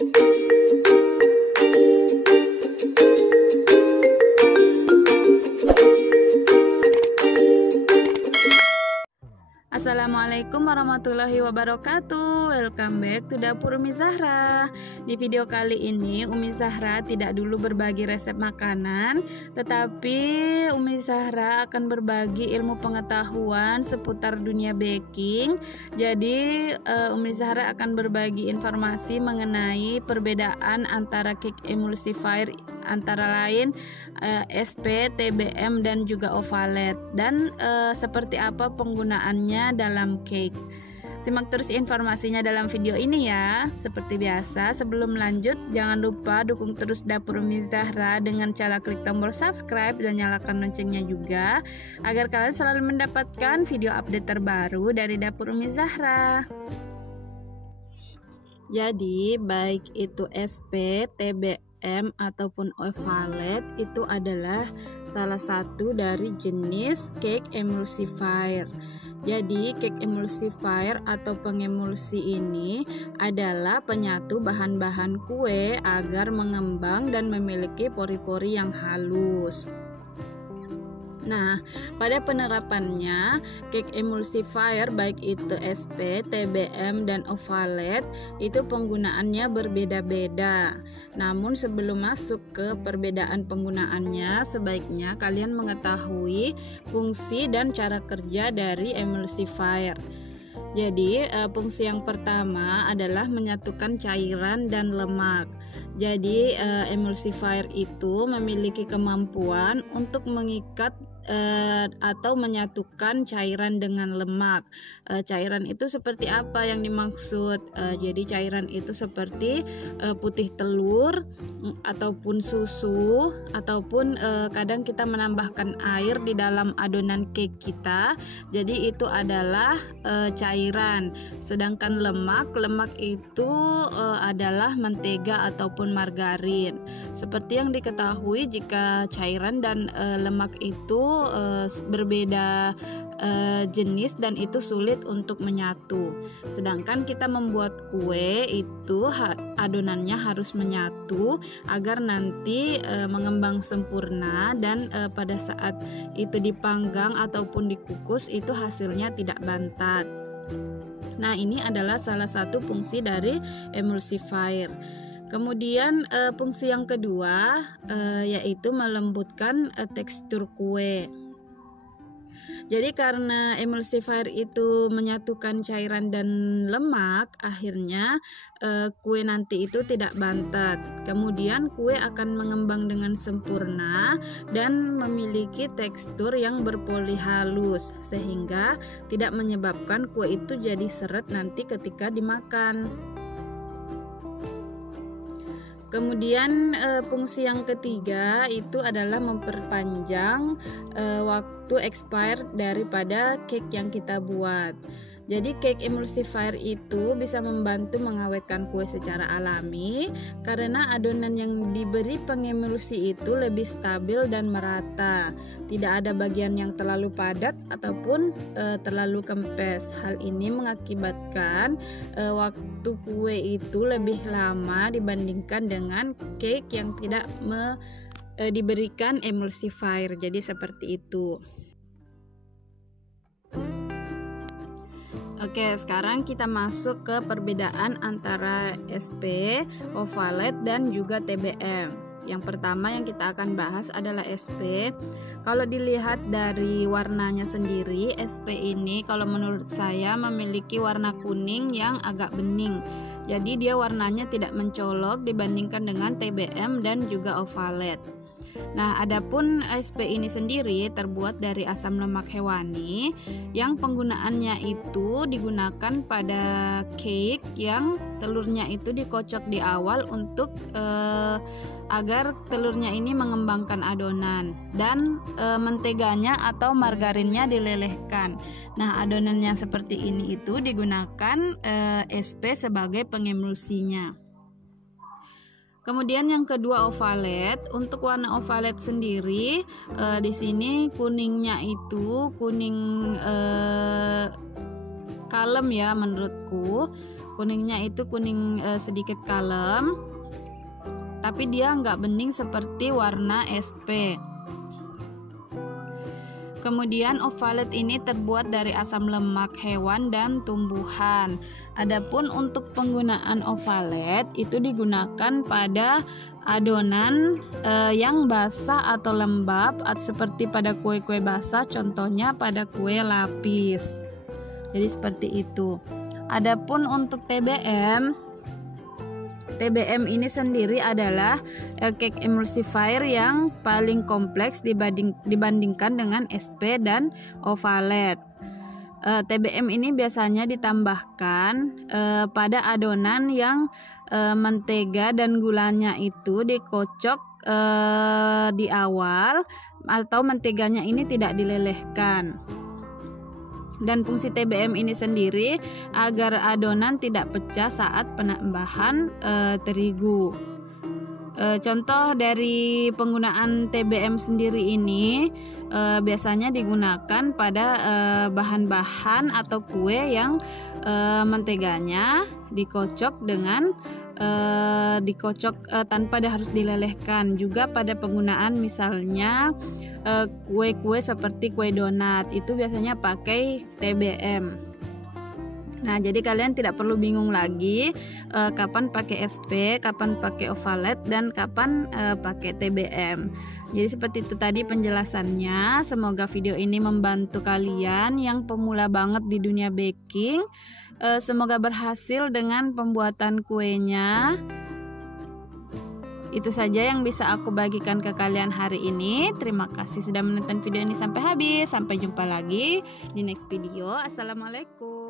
Assalamualaikum warahmatullahi wabarakatuh. Welcome back to Dapur Umi Zahra. Di video kali ini Umi Zahra tidak dulu berbagi resep makanan, tetapi Umi Zahra akan berbagi ilmu pengetahuan seputar dunia baking. Jadi Umi Zahra akan berbagi informasi mengenai perbedaan antara cake emulsifier antara lain SP, TBM dan juga ovalet, dan seperti apa penggunaannya dalam cake. Simak terus informasinya dalam video ini ya. Seperti biasa, sebelum lanjut jangan lupa dukung terus Dapur Umi Zahra dengan cara klik tombol subscribe dan nyalakan loncengnya juga, agar kalian selalu mendapatkan video update terbaru dari Dapur Umi Zahra. Jadi baik itu SP, TBM ataupun ovalet itu adalah salah satu dari jenis cake emulsifier. Jadi cake emulsifier atau pengemulsi ini adalah penyatu bahan-bahan kue agar mengembang dan memiliki pori-pori yang halus. Nah, pada penerapannya cake emulsifier baik itu SP, TBM dan ovalet itu penggunaannya berbeda-beda. Namun sebelum masuk ke perbedaan penggunaannya, sebaiknya kalian mengetahui fungsi dan cara kerja dari emulsifier. Jadi fungsi yang pertama adalah menyatukan cairan dan lemak. Jadi emulsifier itu memiliki kemampuan untuk mengikat atau menyatukan cairan dengan lemak. Cairan itu seperti apa yang dimaksud? Jadi cairan itu seperti putih telur ataupun susu, ataupun kadang kita menambahkan air di dalam adonan cake kita. Jadi itu adalah cairan. Sedangkan lemak itu adalah mentega ataupun margarin. Seperti yang diketahui, jika cairan dan lemak itu berbeda jenis dan itu sulit untuk menyatu. Sedangkan kita membuat kue itu adonannya harus menyatu agar nanti mengembang sempurna dan pada saat itu dipanggang ataupun dikukus itu hasilnya tidak bantat. Nah, ini adalah salah satu fungsi dari emulsifier. Kemudian fungsi yang kedua yaitu melembutkan tekstur kue. Jadi karena emulsifier itu menyatukan cairan dan lemak, akhirnya kue nanti itu tidak bantat. Kemudian kue akan mengembang dengan sempurna dan memiliki tekstur yang berpoli halus, sehingga tidak menyebabkan kue itu jadi seret nanti ketika dimakan. Kemudian fungsi yang ketiga itu adalah memperpanjang waktu expire daripada cake yang kita buat. Jadi cake emulsifier itu bisa membantu mengawetkan kue secara alami karena adonan yang diberi pengemulsi itu lebih stabil dan merata. Tidak ada bagian yang terlalu padat ataupun terlalu kempes. Hal ini mengakibatkan waktu kue itu lebih lama dibandingkan dengan cake yang tidak diberikan emulsifier. Jadi seperti itu. Oke, sekarang kita masuk ke perbedaan antara SP, ovalet dan juga TBM. Yang pertama yang kita akan bahas adalah SP. Kalau dilihat dari warnanya sendiri, SP ini kalau menurut saya memiliki warna kuning yang agak bening. Jadi dia warnanya tidak mencolok dibandingkan dengan TBM dan juga ovalet. Nah, adapun SP ini sendiri terbuat dari asam lemak hewani yang penggunaannya itu digunakan pada cake yang telurnya itu dikocok di awal untuk agar telurnya ini mengembangkan adonan, dan menteganya atau margarinnya dilelehkan. Nah, adonan yang seperti ini itu digunakan SP sebagai pengemulsinya. Kemudian yang kedua ovalet. Untuk warna ovalet sendiri di sini kuningnya itu kuning kalem ya menurutku. Kuningnya itu kuning sedikit kalem, tapi dia nggak bening seperti warna SP. Kemudian ovalet ini terbuat dari asam lemak hewan dan tumbuhan. Adapun untuk penggunaan ovalet itu digunakan pada adonan yang basah atau lembab, seperti pada kue-kue basah, contohnya pada kue lapis. Jadi seperti itu. Adapun untuk TBM ini sendiri adalah cake emulsifier yang paling kompleks dibandingkan dengan SP dan ovalet. TBM ini biasanya ditambahkan pada adonan yang mentega dan gulanya itu dikocok di awal, atau menteganya ini tidak dilelehkan. Dan fungsi TBM ini sendiri agar adonan tidak pecah saat penambahan terigu. Contoh dari penggunaan TBM sendiri ini biasanya digunakan pada bahan-bahan atau kue yang menteganya dikocok tanpa harus dilelehkan. Juga pada penggunaan misalnya kue-kue seperti kue donat itu biasanya pakai TBM. Nah, jadi kalian tidak perlu bingung lagi kapan pakai SP, kapan pakai ovalet, dan kapan pakai TBM. Jadi seperti itu tadi penjelasannya. Semoga video ini membantu kalian yang pemula banget di dunia baking. Semoga berhasil dengan pembuatan kuenya. Itu saja yang bisa aku bagikan ke kalian hari ini. Terima kasih sudah menonton video ini sampai habis. Sampai jumpa lagi di next video. Assalamualaikum.